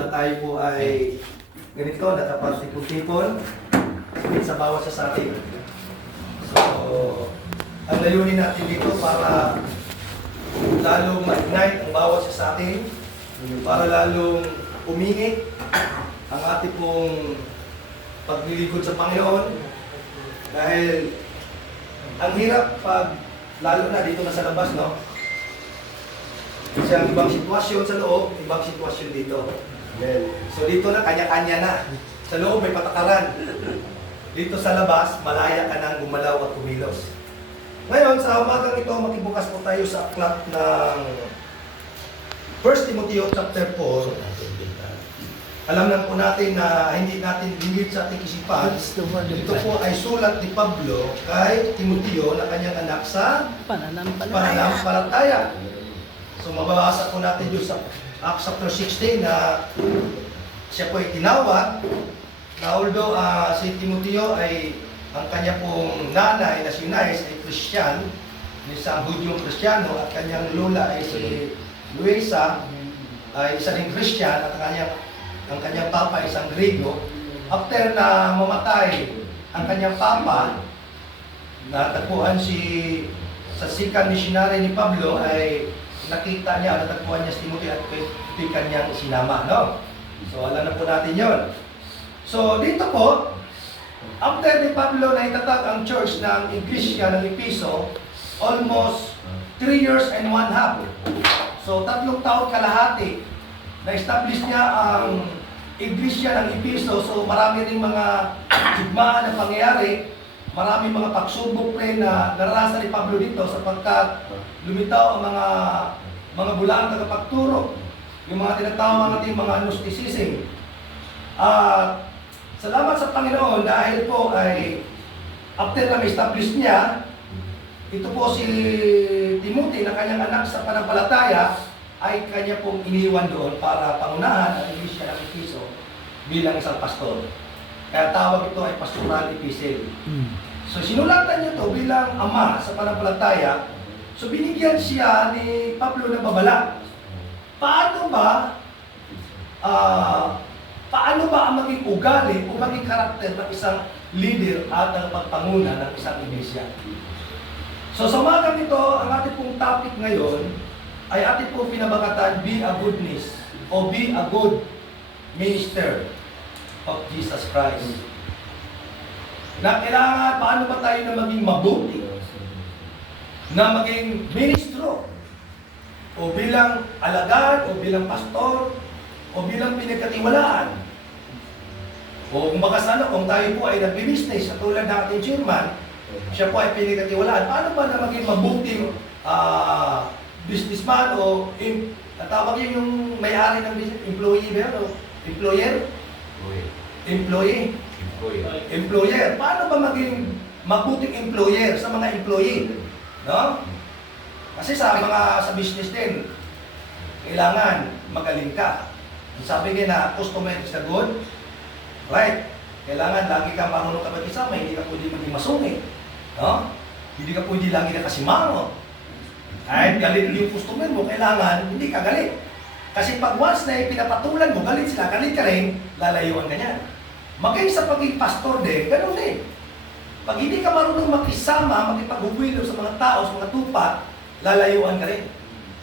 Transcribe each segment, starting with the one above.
na tayo po ay ganito, nakapagtipon-tipon sa bawat sa atin. So, ang layunin natin dito para lalong mag-ignite ang bawat sa atin, para lalong umingit ang ating pong paglilingkod sa Panginoon. Dahil ang hirap pag, lalo na dito na sa labas, no? Kasi ang ibang sitwasyon sa loob, ibang sitwasyon dito. So dito na, kanya-kanya na. Sa loob may patakaran. Dito sa labas, malaya ka nang gumalaw at kumilos. Ngayon, sa umagang ito, makibukas po tayo sa aklat ng 1 Timothy chapter 4. Alam na po natin na hindi natin limit sa ating isipan. Ito po ay sulat ni Pablo kay Timoteo na kanyang anak sa pananampalataya. So mababasa po natin yung sa Acts chapter 16 na siya po ay tinawag na although si Timoteo ay ang kanya pong nanay na si Eunice ay Christian, isang Hudyong Kristiyano, at kanyang lola ay si Luisa ay isa ring Christian, at ang kanyang papa ay isang Griego. After na mamatay ang kanyang papa, natagpuan sa second missionary ni Pablo ay nakita niya, natagpuan niya si Timothy at ito'y kanyang sinama, no? So, alam na po natin yon. So, dito po, after ni Pablo na itatag ang church ng Iglesia ng Episo, almost 3 years and 1/2. So, 3 taon kalahati, na-establish niya ang Iglesia ng Episo. So, marami rin mga digmaan na pangyayari, marami mga pagsubok rin na naranasan ni Pablo dito sapagkat lumitaw ang mga bulaang tagapagturo, yung mga tinatawag natin mga Gnosticism. Salamat sa Panginoon dahil po ay after na ma-establish niya, ito po si Timothy na kanyang anak sa pananampalataya ay kanya pong iniwan doon para pangunahan ang Iglesia ng Episo bilang isang pastor. Kaya tawag ito ay pastoral epistle. So sinulatan niya ito bilang ama sa pananampalataya. So binigyan siya ni Pablo ng babala. Paano ba ang maging ugali o maging karakter ng isang leader at ang pagpanguna ng isang iglesia? So sa umagang ito, ang ating pong topic ngayon ay ating pong pinabagatan, be a goodness o be a good minister of Jesus Christ. Na kailangan, paano ba tayo na maging mabuti? Na maging ministro? O bilang alagad, o bilang pastor, o bilang pinagkatiwalaan? O kung bakas kung tayo po ay nag-business, tulad ng ating chairman, siya po ay pinagkatiwalaan. Paano ba na maging mabuting businessman o tawag yun yung may-ari ng business, employee ba yun? O employer? Employer. Paano ba maging mabuting employer sa mga employee? No? Kasi sa business din, kailangan magaling ka. Sabi nga na customer is the good, right? Kailangan lagi ka marunong ka mag-isama, hindi ka pwede maging masungit. No? Hindi ka pwede lagi na kasimango. Kahit galit yung customer mo, kailangan hindi ka galit. Kasi pag once na pinapatulan mo, galit sila, galit ka rin, lalayuan ka niyan. Maging sa pagiging pastor din, ganun din. Pag hindi ka marunong makisama, makipag-ugwilo sa mga tao, sa mga tupa, lalayuan ka rin.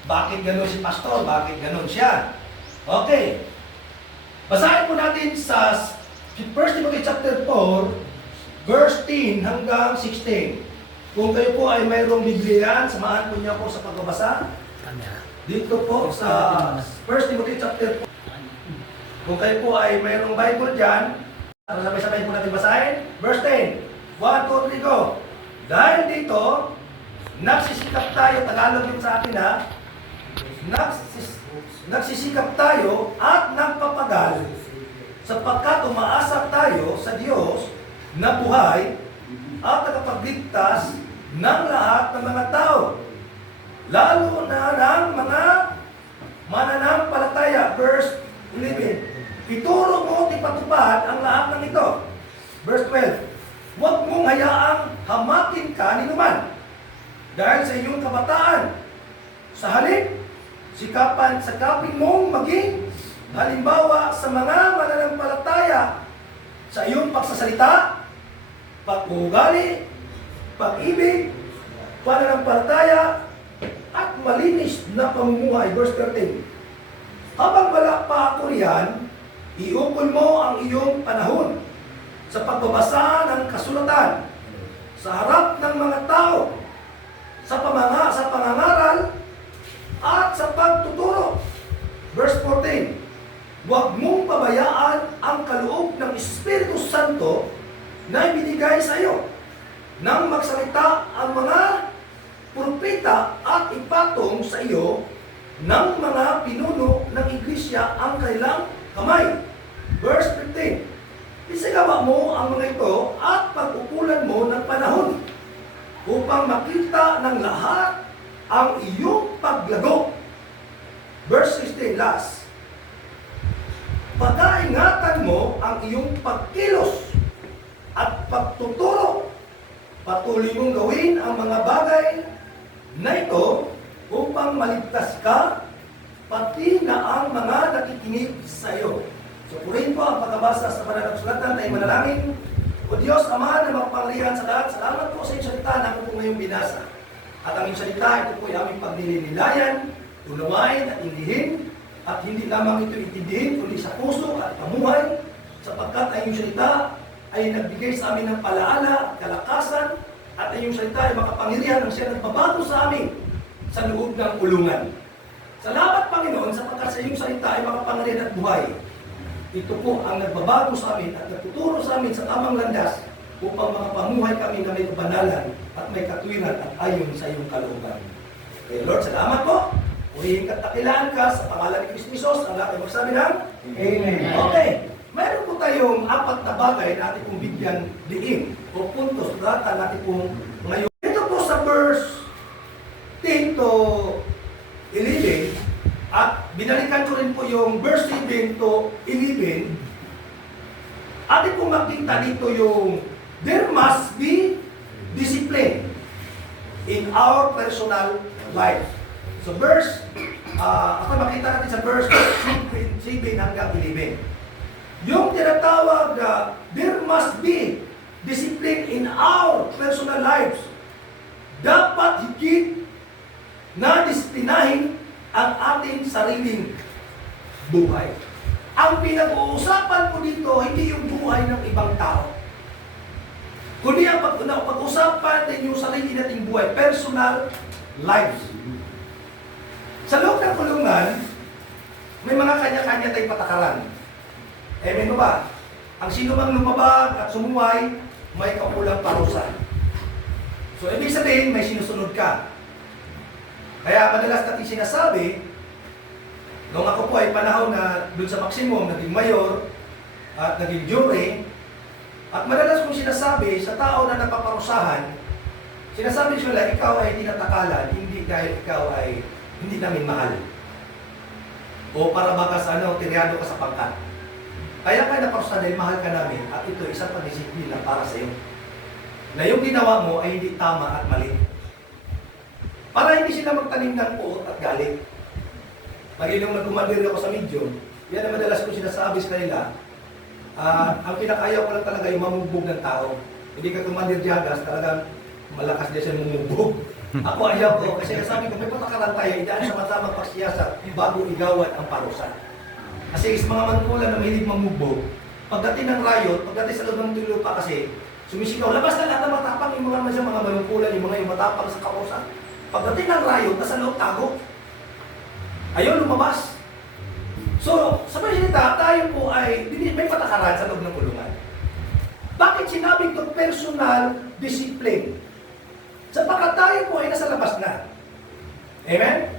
Bakit ganun si pastor? Bakit ganun siya? Okay. Basahin po natin sa 1 Timothy chapter 4, verse 10 hanggang 16. Kung kayo po ay mayroong Biblia, samahan po niyo ako sa pagbabasa. Dito po sa 1 Timothy chapter 4. Kung kayo po ay mayroong Bible dyan, sabay-sabay po natin basahin. Verse 10. 1, 2, 3, go! Dahil dito, nagsisikap tayo, Tagalog yun sa atin ha, nagsisikap tayo at nagpapagal sapagkat umaasa tayo sa Diyos na buhay at nakapagligtas ng lahat ng mga tao, lalo na ng mga mananampalataya. Verse 11. Ituro mo at ipatupad ang lahat ng ito. Verse 12. Huwag mong hayaang hamakin ka ni naman dahil sa iyong kabataan. Sa halip, sakapin mong maging Halimbawa, sa mga mananampalataya, sa iyong pagsasalita, pag-uugali, pag-ibig, pananampalataya, at malinis na pamumuhay. Verse 13. Habang wala pa ako riyan, iukol mo ang iyong panahon sa pagbabasa ng kasulatan, sa harap ng mga tao, sa pangangaral, at sa pagtuturo. Verse 14. Huwag mong pabayaan ang kaloob ng Espiritu Santo na ibinigay sa iyo nang magsalita ang mga propeta at ipatong sa iyo ng mga pinuno ng iglesia ang kanilang kamay. Verse 15. Isagawa mo ang mga ito at pag-ukulan mo ng panahon upang makita ng lahat ang iyong paglago. Verse 16, last. Pag-aingatan mo ang iyong pagkilos at pagtuturo. Patuloy mong gawin ang mga bagay na ito upang maligtas ka, pati na ang mga nakikinig sa iyo. So, purihin po ang pagkabasa sa banal na kasulatan ay manalangin. O Diyos, Ama na makapangyarihan sa lahat, salamat po sa iyong salita na ako po ngayong binasa. At ang iyong salita, ito po ay aming pagnilinilayan, unawain at indihin, at hindi lamang ito itindihin, kundi sa puso at pamuhay, sapagkat ang iyong salita ay nagbigay sa amin ng palaala, kalakasan, at ang iyong salita ay makapangyarihan ang siya nagbabago sa amin sa loob ng kulungan. Salamat, Panginoon, sapagkat sa iyong salita ay makapangyarihan at buhay. Ito po ang nagbabago sa amin at nagtuturo sa amin sa tamang landas upang makapamuhay kami na may kabanalan at may katwiran at ayon sa iyong kalooban. Kaya Lord, salamat po. Purihin ka, takilaan ka sa pangalan ni Kristo Jesus. Ang lahat ay magsabi ng Amen. Okay. Mayroon po tayong 4 na bagay na ating pong bigyan diin o puntos data natin pong ngayon. Ito po sa verse 10 to 11 at binalikan ko rin po yung verse 7 to 11. Atin pong makita dito yung there must be discipline in our personal life. So verse, ako makita natin sa verse 7 hanggang 11. Yung tinatawag na there must be discipline in our personal lives. Dapat higit na disiplinahin ang ating sariling buhay. Ang pinag-uusapan po dito, hindi yung buhay ng ibang tao. Kundi ang pag-uusapan din yung sarili nating buhay, personal lives. Sa loob ng kulungan, may mga kanya-kanya tayong patakaran. Amen mo ba? Ang sino mang lumabag at sumuway, may kapulang parusa. So, ibig sabihin, may sinusunod ka. Kaya madalas natin sinasabi, nung ako po ay panahon na dun sa maximum, naging mayor at naging jury, at madalas kong sinasabi sa tao na napaparusahan, sinasabi sila, ikaw ay tinatakalan, hindi dahil ikaw ay hindi namin mahal. O para bagas tiryado ka sa pangkat. Kaya ka naparusahan dahil mahal ka namin at ito isang pag-disiplina para sa iyo. Na yung ginawa mo ay hindi tama at mali. Para hindi sila magtanim ng puot at galit. Lagi nung nag-umandir ako sa medium, yan na madalas ko sinasabi sa kanila, ang kinakayaw ko lang talaga yung mamugbog ng tao. Hindi ka kumandir diyagas, talagang malakas din siya mamugbog. Ako ayaw ko, kasi sabi ko, may patakaran tayo, idaan sa matamang pagsiyasat bago igawad ang parusa. Kasi is mga mankulan na mahilig mamugbog, pagdating ng riot, pagdating sa loob ng lupa kasi, sumisigaw, labas na lahat ng matapang, yung mga manungkulan, yung mga matapang sa kapusan. Pagdating ng riot, nasa loob tago. Ayaw lumabas. So, sa pasilita, tayo po ay may patakaran sa loob ng kulungan. Bakit sinabing ito personal discipline? Sapagkat tayo po ay nasa labas na. Amen?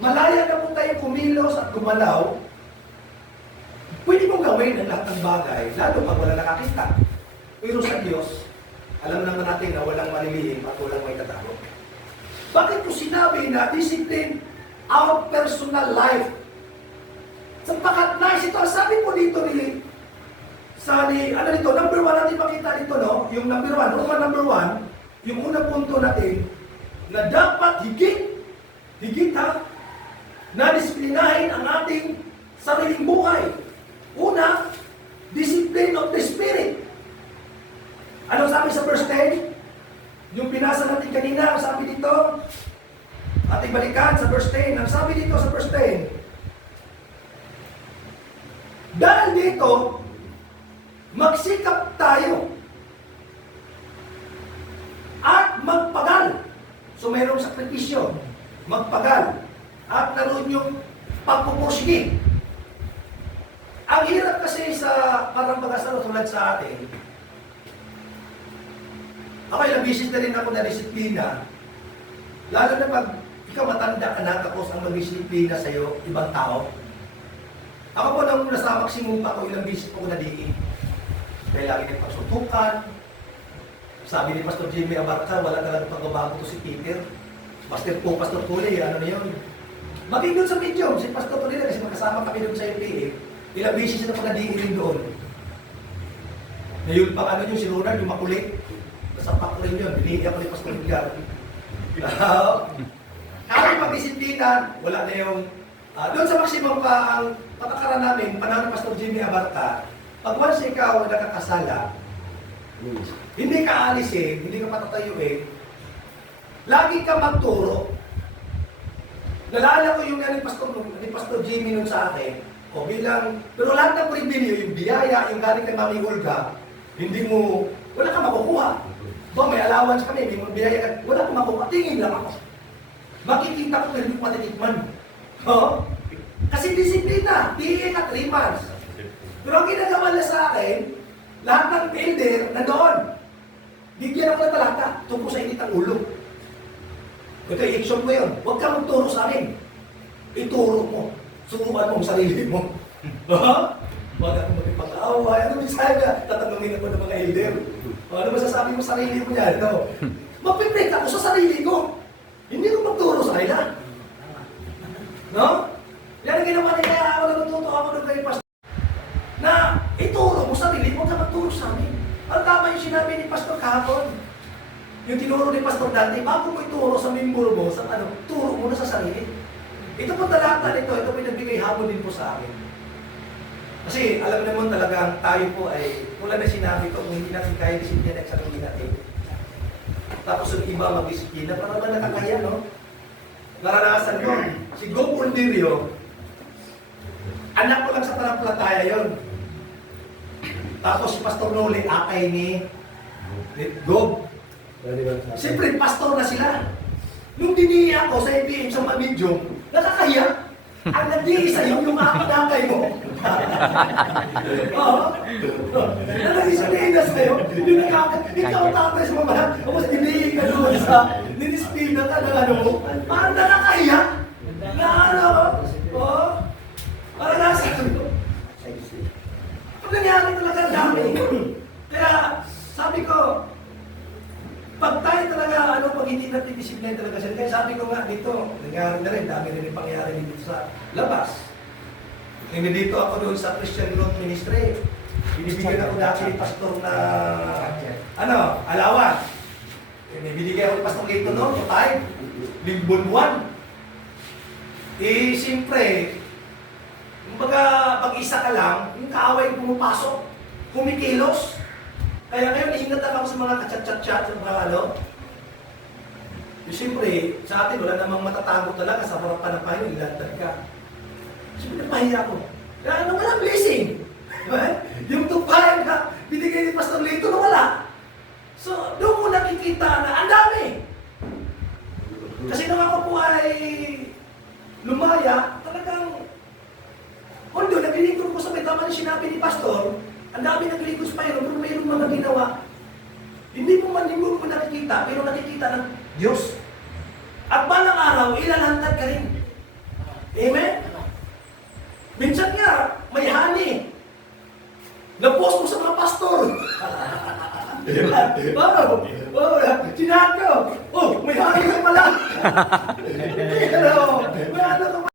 Malaya na po tayo kumilos at gumalaw. Pwede mong gawin ang lahat ng bagay, lalo pag wala nakakita. Pero sa Diyos, alam naman natin na walang malilihim at walang may tatago. Bakit po sinabi na discipline our personal life? Sapagkat nice ito, sabi po dito number 1 natin makita dito, no? Yung number 1, Roman number 1, yung unang punto natin, na dapat higit ha, na disiplinahin ang ating sariling buhay. Una, discipline of the spirit. Ano sabi sa verse 10? Yung pinasa natin kanina, ang sabi dito, ating balikan sa verse 10. Ang sabi dito sa verse 10, dahil dito, magsikap tayo at magpagal. So mayroong sakripisyo, magpagal, at naroon yung pagpupursige. Ang hirap kasi sa parang pag-asalo tulad sa atin, ako ilang bisis na rin ako na disiplina, lalo na pag ikaw matanda ka na, tapos ang mag-disiplina sa'yo, ibang tao. Ako po nang nasa maksimum pa ko, ilang bisis po ko nadiin. Dahil lagi ng pagsutukan. Sabi ni Pastor Jimmy Abarca, wala talagang pagbabago to si Peter. Pastor Tulay, ano na yun? Maging doon sa medium, si Pastor Tulay kasi magkasama kami doon sa MPA. Ilang bisis na po nadiin rin doon. Ngayon pang ano yung si Ronald, yung makulit. Nasapak rin yun, binigyan ko ni Pastor Edgar. Kami pag-disiplina, wala na yung doon sa maximum pa ang patakaran namin, panahon ng Pastor Jimmy Abarca, pag once ikaw nakakasala, hindi ka alisin, hindi ka patatayuin, lagi ka magturo. Nalala ko yung ni Pastor Jimmy nun sa akin, o bilang, pero lahat ng pribilyo, yung biyaya, yung galing kay Mami Olga, hindi mo, wala ka makukuha. Ba, may allowance kami, may biyaya, wala ka makukuha, tingin lang ako. Makikita ko pero hindi ko matitikman. Oh? Kasi disiplina, tingin ka 3 months. Pero ang ginagawa na sa akin, lahat ng elder na doon, bigyan ako ng talata tungkol sa init ang ulo. Ito yung action mo yun. Huwag ka magturo sa akin. Ituro mo. Suruan mo ang sarili mo. Huwag ako magpipag-away. Ano minsan ka? Tatanungin ako ng mga elder. Ano masasabi mo sa sarili mo yan? No? Magpipbreak ako sa sarili ko. Hindi ko magturo sa kanila. No? Yan ang ginawa nila. Ako natututo ako ng kay Pastor. Na ituro mo sarili mo, huwag ka magturo sa amin. Ang tama yung sinabi ni Pastor kahapon. Yung tinuro ni Pastor Dante, bago mo ituro sa membro mo, sa ano, turo mo na sa sarili. Ito po talata nito, ito pinagbigay habon din po sa akin. Kasi alam naman talagang tayo po ay, wala na sinabi ko, kung hindi natin kaya disiplina sa sarili natin. Tapos yung iba mag-disiplina, para ba nakakaya, no? Naranasan ko, si Go Pulverio, anak ko lang sa Paramplataya yon. Tapos si Pastor Noli, akay ni Go. Siyempre, pastor na sila. Nung diniya ako sa APM sa Mamidyong, nakakaya. Ang nag-iisa yung akay mo. Oo. Nag-iisa na sa'yo. Ikaw tatay sa mga tapos dinihin ka doon sa dinispina ka ng ano mo. Parang nakakaya. Na ano, oo. Parang nasa ito. Pag nangyari talaga ang dami. Kaya, sabi ko, pag tayo talaga, pag hindi natin disiplina talaga sila, kaya sabi ko nga dito, nangyari na rin, dami rin yung pangyari dito sa labas. Hindi dito ako doon sa Christian Growth Ministry. Binibigyan ako dati ni Pastor na, alawan. Binibigyan ako ni Pastor Lito noon, yung 5, Limbon 1. Siyempre, pag isa ka lang, yung kaaway pumapasok, kumikilos. Kaya ngayon, ingat ako sa mga kachat-chat-chat, sa mga ano. Siyempre, sa atin, wala namang matatago talaga sa harapan ng Panginoon, ilantad ka. Siyempre, napahiya ako. Kaya walang blessing. Yung tupayan na binigay ni Pastor Lito na wala. So, doon ko nakikita na ang dami. Kasi nung ako po ay lumaya, talagang, although naglilingkod ko sa may tama na sinabi ni Pastor, ang dami naglilingkod sa Panginoon, pero mayroong mga ginawa. Hindi mo nakikita, pero nakikita ng Diyos. At balang araw, ilalantad ka rin. Amen? Minsan nga, may hani. Napost mo sa mga pastor. Sinabi ko, may hani ka pala. May ano ka